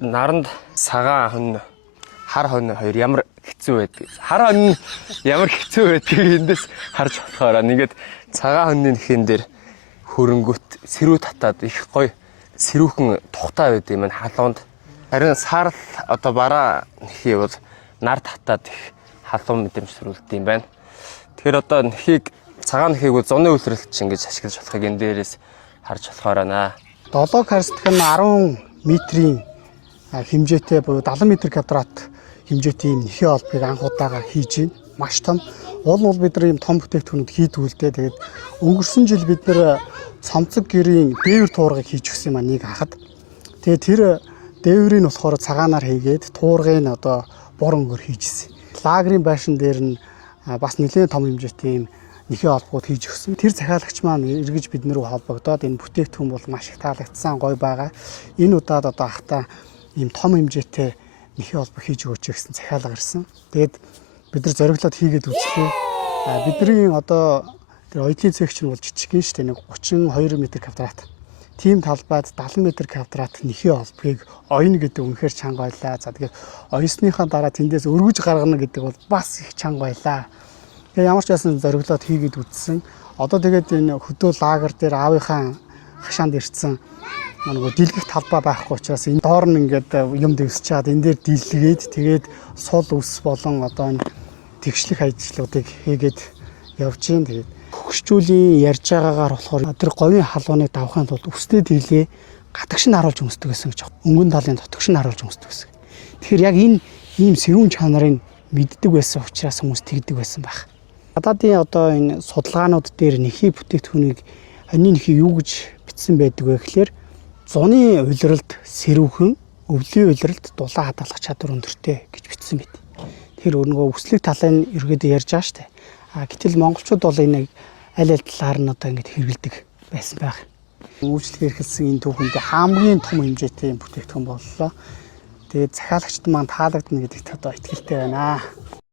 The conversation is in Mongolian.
наранд цагаан хонь, хар хонь хоёр ямар хэцүү байдаг. Хар хонь ямар хэцүү байдгийг эндээс харж болохоор нэгэд цагаан хоньны нэхэн дээр хөрөнгөт сэрүү татаад их гоё сэрүүхэн тухтай байд юм халуунд. Харин саарл одоо бараа нэхий бол нар татаад их халуун мэдрэмж төрүүлдэг юм байна. Тэгэхээр одоо нэхийг цагаан нэхийг бол зуны үйлрэлт чинь ингэж ашиглаж болохыг энэ дээрээс харж болохоор байна. 7 карстх нь 10 метрийн хэмжээтэй буюу 70 м2 хэмжээтэй юм нэхий олбыг анх удаага хийж байна. Маш том. Уул нь бол бид нар ийм том бүтээгдэхүүнүүд хийдэг үлдээ. Тэгээд өнгөрсөн жил бид нар цомцог гэрийн дээвэр туургыг хийж өгсөн юм нэг хахад. Тэгээд тэр дээврийг болохоор цагаанаар хийгээд туургыг одоо бор өнгөөр хийжсэн. Лагерийн байшин дээр нь бас нэлээд том хэмжээтэй юм нэхий олбогууд хийж өгсөн. Тэр захиалагч маань эргэж бид нэр холбогдоод энэ бүтээгдэхүүн бол маш их таалагдсан гоё байгаа. Энэ удаад одоо ахта ийм том хэмжээтэй нэхий олбог хийж өгөөч гэсэн захиалга ирсэн. Тэгээд бид нар зориглоод хийгээд үзлээ. Бидний одоо тэр оюутны цэгч нь бол жижигхэн шүү дээ. Нэг 32 м2. Тийм талбайд 70 м2 нэхий олбгийг оёно гэдэг үнэхээр чанга байлаа. За тэгээд оёсныхаа дараа тэндээс өргөж гаргана гэдэг бол бас их чанга байлаа. Тэгээ ямар ч байсан зориглоод хийгээд үзсэн. Одоо тэгээд энэ хөдөө лагер дээр аавынхаа хашаанд ирсэн нөгөө дийлгэх талбай байхгүй учраас энэ доор нь ингээд юм дэвсэж чаад энэ дээр дийлгээд тэгээд сул ус болон одоо энэ тэгшлэх ажлуудыг хийгээд явж гин. Тэгээд хөгшчүүлийн ярьж байгаагаар болохоор тэр говийн халууныг давахын тулд үстэй дийлээ гадагш нь харуулж өмсдөг гэсэн гэж байна. Өнгөн талын дотогш нь харуулж өмсдөг гэсэн. Тэгэхээр яг энэ ийм сэрүүн чанарыг мэддэг байсан учраас хүмүүс тэгдэг байсан байх. Гадаадын одоо энэ судалгаанууд дээр нэхий бүтээгдэхүүнийг хоньны нэхий юу гэж бичсэн байдаг вэ гэхээр зуны улиралд сэрүүхэн, өвлийн улиралд дулаан хадгалах чадвар өндөртэй гэж бичсэн байт. Тэр нөгөө үслэг талын ерөөд ярьж байгаа шүү дээ. Гэтэл монголчууд бол энийг аль талаар нь одоо ингэж хэрэгэлдэг байсан байх. Үйлчлэг эрхэлсэн энэ түүхэнд хамгийн том хэмжээтэй бүтээгдэхүүн боллоо. Тэгээд захиалагчд маань таалагдана гэдэгт одоо итгэлтэй байна.